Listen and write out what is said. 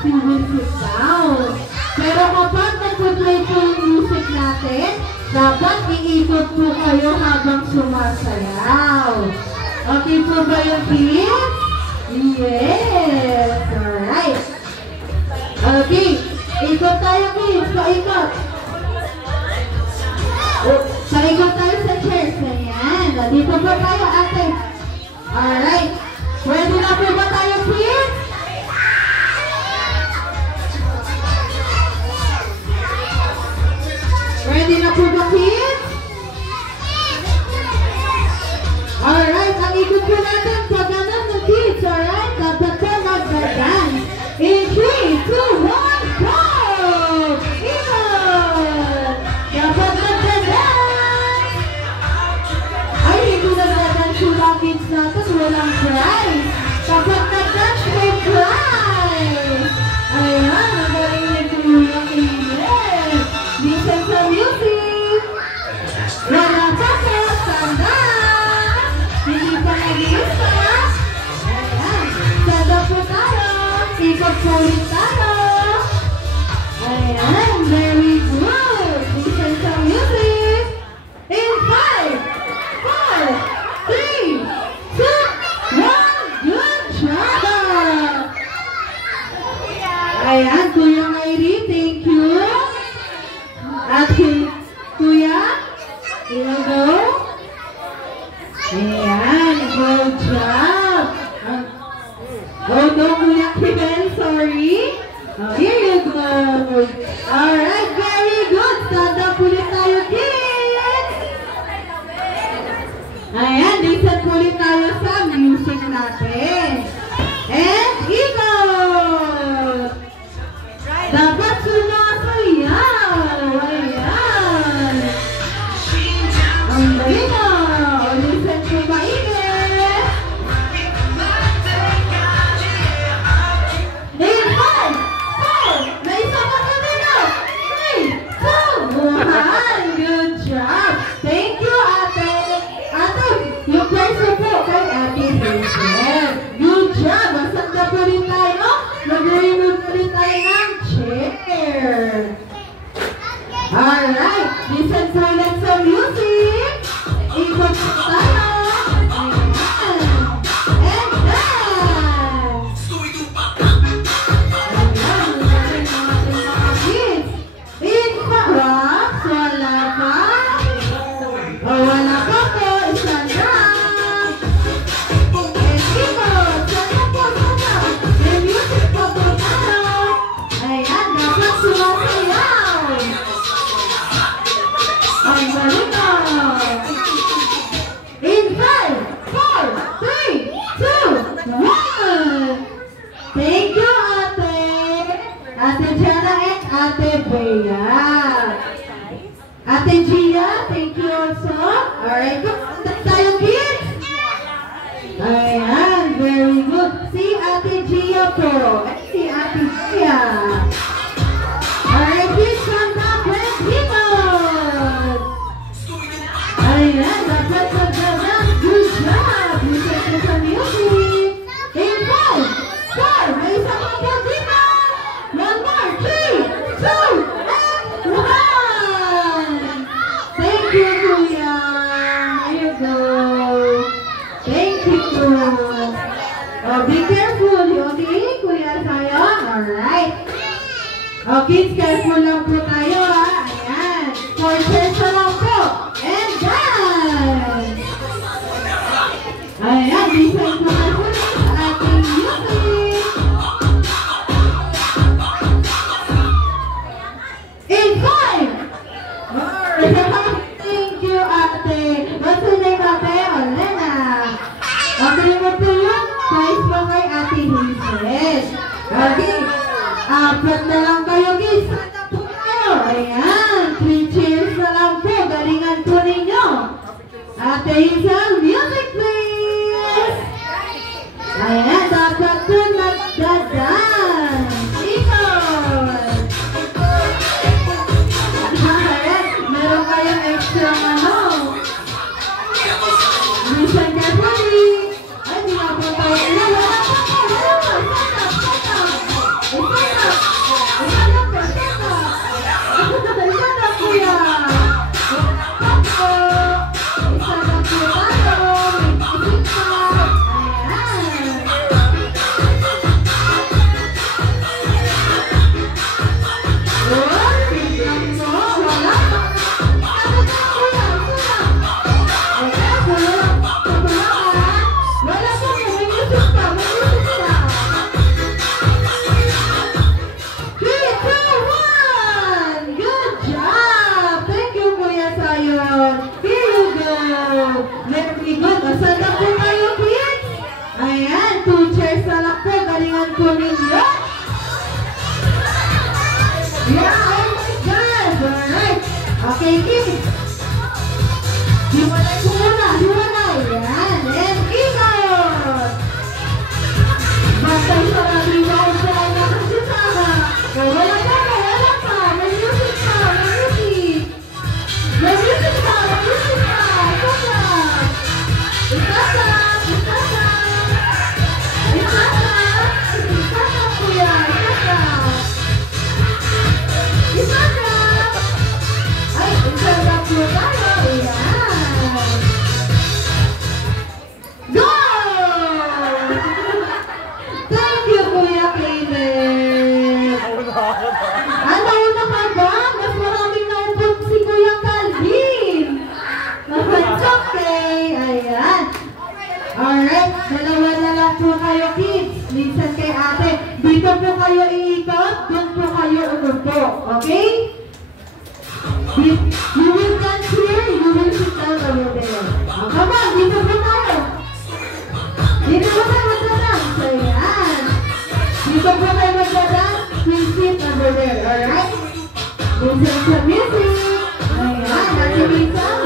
relax, you will sit down. Pero kapag nag-play po yung music natin, dapat iikot po kayo habang sumasayaw. Okay po ba yung kids? Yes! Alright. Okay. Ikot tayo kids. Paikot. Paikot tayo sa chairs. Ayan. Dito po tayo ate. Alright. Ready na po ba tayo kids? Ready na po ba kids? Alright, ang ikot po natin pag ganun ng kids, alright? Dapat po mag-dance. In 3, 2, 1, go! Ikot! Dapat mag-dance! Ay, hindi nag-dance po na kids natin, walang prize. Kapag nag-dance, may prize! Ayan, ang galing nito yung kids. Listen sa music! Wala pa kayo, stand up! Hindi pa nag-iisa! Ayan, stand up po tayo! Ikot po ulit tayo! Ayan, very good! Listen sa music! In 5, 4, 3, 2, 1, good job! Ayan, Kuya Mayri, thank you! At Kuya, here we go. Ayan, good job. Oh no, Kuya Kibel, sorry. Oh, here you go. Alright, very good. Stand up ulit tayo, kids. Ayan, listen ulit tayo sa music natin. And ikot. Dapat sumasayaw. Ayan. Ang galing na. O, listen to maigi. In 5, 4, may isa pa kami na. 3, 2, 1. Good job. Thank you, ate. Ate, yung place po kay Ate Hazel. Good job. Masang na po rin tayo. Mag-remove po rin tayo ng chair. Alright, listen to ulit sa music. Ikot tayo. Ayan. And dance. Ayan, magaling mga kids. In rocks, wala pa. O wala pa po, stand up. And ikot, sana po, sana. May music pa po tayo. Ayan, dapat sumasayaw. Ang galing na. In 5, 4, 3, 2, 1. Thank you, ate. Ate Jana and Ate Bea. Ate Gia, thank you also. Alright, tayo kids. Ayan, very good. Si Ate Gia po. Si Ate Gia. Alright, kids, come back with ikot. Ayan, dapat mag-dance. Good job. Listen to sa music. In 5, 4, may isa pa po dito. 1 more, 3, 2, and 1. Thank you, Kuya. Here you go. Thank you. Oh, be careful, okay? Kuya tayo. Alright. Oh, kids, careful lang po tayo, ha? Ayan. 4 chairs na lang po. And dance! Ayan, listen po na po sa ating music. In 5! Thank you, ate. What's your name, ate? Olena. Okay mo po yun. Prize po kay Ate Hazel. Okay. Apat na lang kayo, kids. Sana po kayo. Ayan. 3 cheers na lang po. Galingan po ninyo. Ate Hazel, music please. Ayan. Dapat po nagdadance. Ikot. Ayan. Meron kayong extra ano. Listen carefully. Ay, di nga po tayo. Wala pa po. Wala pa. Stand up. po ninyo. Yeah, oh my God. Alright. Okay, kids. Hiwalay po muna. Hiwalay. Yan. And ikot. Bastay sa natin yung sila na kasitaha. Wala pa. May music pa. May music pa. Alright, dalawa na lang po kayo kids. Minsan kay ate. Dito po kayo iikot, doon po kayo umupo. Okay? You will dance here, you will sit down over there. Come on, dito po tayo. Dito po tayo magdadance. Ayan. Dito po tayo magdadance, we'll sit over there. Alright? Listen sa music. Ayan, natin minsan.